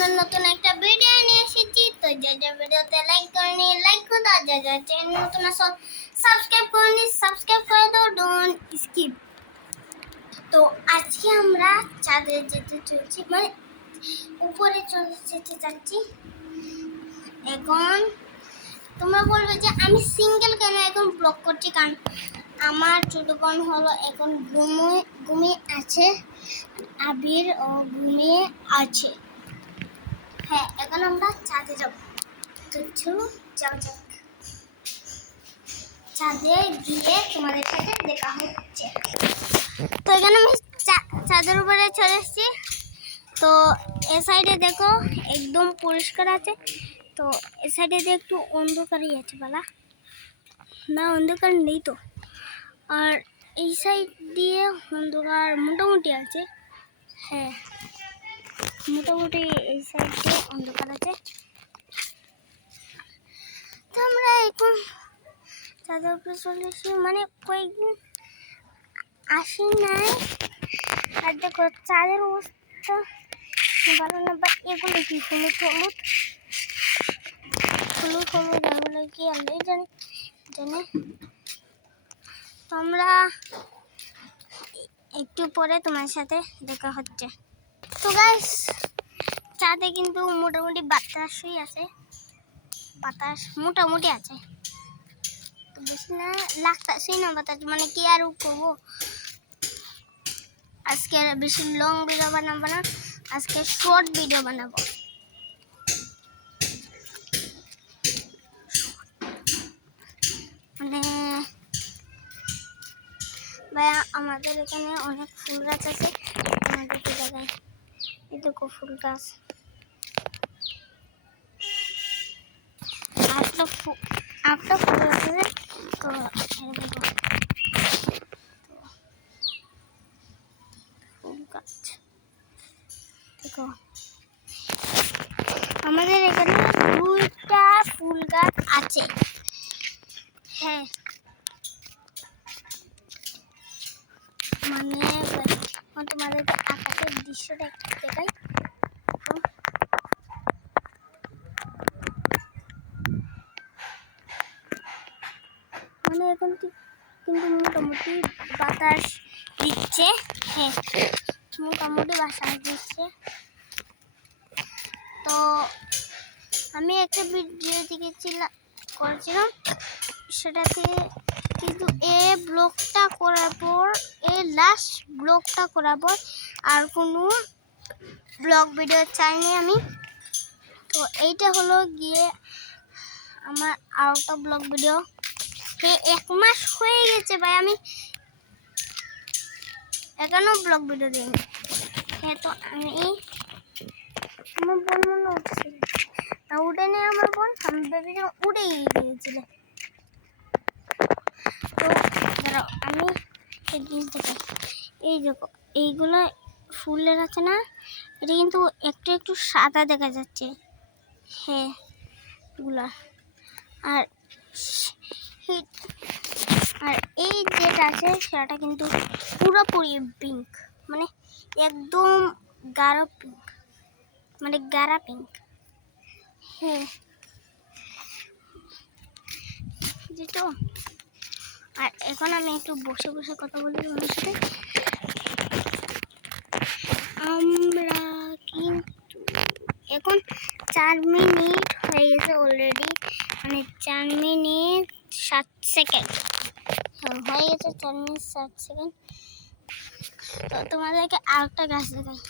জন্য নতুন একটা ভিডিও নিয়ে এসেছি। তো যে ভিডিওতে লাইক করনি লাইক করে দাও, যে চ্যানেল নতুন আসো সাবস্ক্রাইব করনি সাবস্ক্রাইব করে দাও, ডোন্ট স্কিপ। তো আজকে আমরা চাঁদে যেতে চলছি, মানে উপরে যেতে যাচ্ছি। এখন তোমরা বলবে যে আমি সিঙ্গেল কেন এখন ব্লগ করছি, কারণ আমার ছোট বোন হলো এখন ঘুমিয়ে আছে, আবির ও ঘুমিয়ে আছে। হ্যাঁ, এখন আমরা ছাদে যাব। তো চলো যাও যাক, ছাদে গিয়ে তোমাদের সাথে দেখা হচ্ছে। তো এখানে আমি ছাদের উপরে চলে এসেছি। তো এ সাইডে দেখো একদম পরিষ্কার আছে, তো এ সাইডে একটু অন্ধকারই আছে বলা না, অন্ধকার নেই তো। আর এই সাইড দিয়ে অন্ধকার মোটামুটি আছে। হ্যাঁ, মোটামুটি এই সাইড দিয়ে অন্ধকার আছে। তো আমরা এখন চাঁদের উপরে চলে এসেছি, মানে কয়েকদিন আসি নাই। আর দেখো চাঁদের অবস্থা ভালো না, বা এগুলো কি হলুদ হলুদ হলুদ হলুদ, এগুলো কি আমি জানি। তো আমরা একটু পরে তোমার সাথে দেখা হচ্ছে। তো গাইস, চাঁদে কিন্তু মোটামুটি বাতাসই আছে, বাতাস মোটামুটি আছে, তো বেশি না লাগতেছেই না বাতাস, মানে কি আর করবো। আজকে বেশি লং ভিডিও বানাবো না, আজকে শর্ট ভিডিও বানাবো। মানে ভাই আমাদের এখানে অনেক ফুল গাছ আছে, আমাদের কি জায়গায় এই দেখো ফুল গাছ, আটটা ফুল গাছ আছে। তো ফুল গাছ দেখো, আমাদের এখানে 2টা ফুল গাছ আছে। হ্যাঁ, মানে তোমাদেরকে আকাশের দৃশ্যটা দেখাই। মানে এখন কিন্তু মোটামুটি বাতাস দিচ্ছে। হ্যাঁ, মোটামুটি বাতাস দিচ্ছে। তো আমি একটা ভিডিও করেছিলাম, সেটাতে কিন্তু ব্লগটা করার পর লাস্ট ব্লগটা করার পর আর কোনো ব্লগ ভিডিও চাইনি আমি। তো এইটা হলো গিয়ে আমার আরেকটা ব্লগ ভিডিও। 1 মাস হয়ে গেছে ভাই, আমি এখনো ব্লগ ভিডিও দিইনি। হ্যাঁ, তো আমি আমার বোন মনে হচ্ছে না, উঠে নেই আমার বোন, আমি ভেবেছিলাম উঠেই গিয়েছিল। তো ধরো আমি এই জিনিস দেখি, এই দেখো এইগুলো ফুলের আছে না, এটা কিন্তু একটু একটু সাদা দেখা যাচ্ছে। হ্যাঁ, এগুলা আর এই যেটা আছে সেটা কিন্তু পুরোপুরি পিঙ্ক, মানে একদম গাঢ় পিঙ্ক, মানে গাঢ় পিঙ্ক। হ্যাঁ, যেটা। আর এখন আমি একটু বসে বসে কথা বলি তোমার সাথে। আমরা কিন্তু এখন 4 মিনিট হয়ে গেছে অলরেডি, মানে 4 মিনিট 7 সেকেন্ড হয়ে গেছে, 4 মিনিট 7 সেকেন্ড। তো তোমাদেরকে আরেকটা গাছ দেখাই।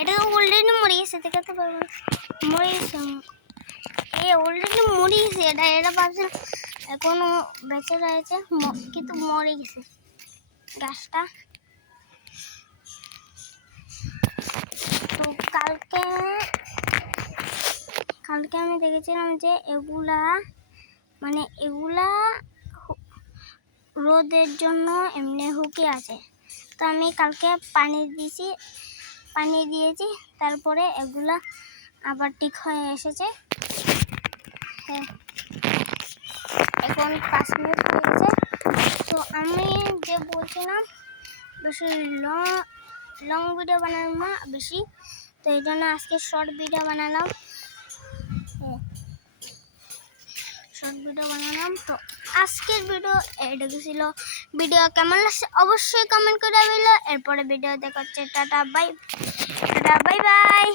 এটা তো অলরেডি মরে গেছে, দেখাতে পারবো না, মরে গেছে, অলরেডি মরে গেছে। এটা ভাবছি এখনো বেঁচে রয়েছে, কিন্তু মরে গেছে গাছটা। তো কালকে আমি দেখেছিলাম যে এগুলা রোদের জন্য এমনি হুকে আছে। তো আমি কালকে পানি দিয়েছি, তারপরে এগুলা আবার ঠিক হয়ে এসেছে। হ্যাঁ, এখন 5 মিনিট হয়ে গেছে। তো আমি যে বলছিলাম বেশি লং ভিডিও বানালাম না বেশি, তো এই জন্য আজকে শর্ট ভিডিও বানালাম। তো আজকের ভিডিও এইটুকু ছিল। ভিডিও কেমন লাগছে অবশ্যই কমেন্ট করে বলো। এরপরে ভিডিও দেখা হচ্ছে। Tata bye bye.